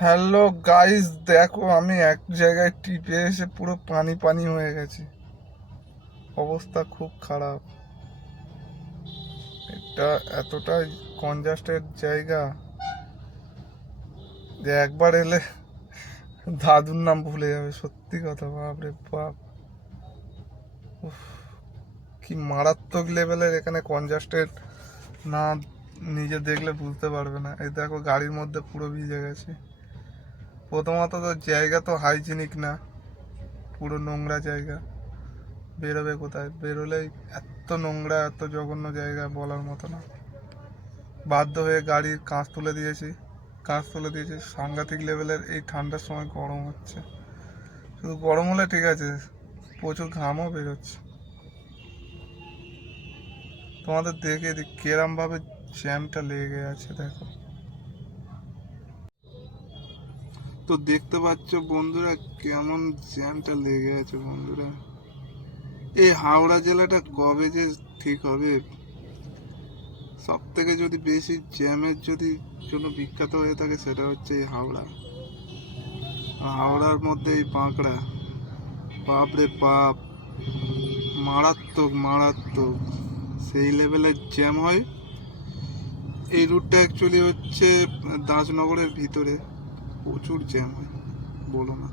Hello guys, দেখো আমি এক জায়গায় টিপে এসে পুরো পানি পানি হয়ে গেছি। অবস্থা খুব খারাপ। এটা এতটা কনজাস্টেড জায়গা যে একবার এলে দাদুর নাম ভুলে যাবে। সত্যি কথা, বাপরে বাপ। উফ, কি মারাত্মক লেভেলের এখানে কনজাস্টেড, না নিজে দেখলে বুঝতে পারবে না। এই দেখো গাড়ির মধ্যে পুরো ভিজে গেছে। প্রথমত তো জায়গা তো হাইজিনিক না, পুরো নোংরা জায়গা। বেরোবে কোথায়? বেরোলেই এত নোংরা, এত জঘন্য জায়গা বলার মতো না। বাধ্য হয়ে গাড়ির কাঁচ তুলে দিয়েছি। সাংঘাতিক লেভেলের এই ঠান্ডার সময় গরম হচ্ছে। শুধু গরম হলে ঠিক আছে, প্রচুর ঘামও বেরোচ্ছে। তোমাদের দেখে কিরম ভাবে জ্যামটা লেগে আছে দেখো। তো দেখতে পাচ্ছ বন্ধুরা কেমন জ্যামটা লেগে আছে বন্ধুরা। এই হাওড়া জেলাটা কবে যে ঠিক হবে? সব থেকে যদি বেশি জ্যামের যদি জন্য বিখ্যাত হয়ে থাকে সেটা হচ্ছে এই হাওড়া। হাওড়ার মধ্যে এই বাঁকড়া, বাপরে বাপ, মারাত্মক মারাত্মক সেই লেভেলের জ্যাম হয়। এই রুটটা অ্যাকচুয়ালি হচ্ছে দাসনগরের ভিতরে, প্রচুর জ্যাম হয়, বলো না।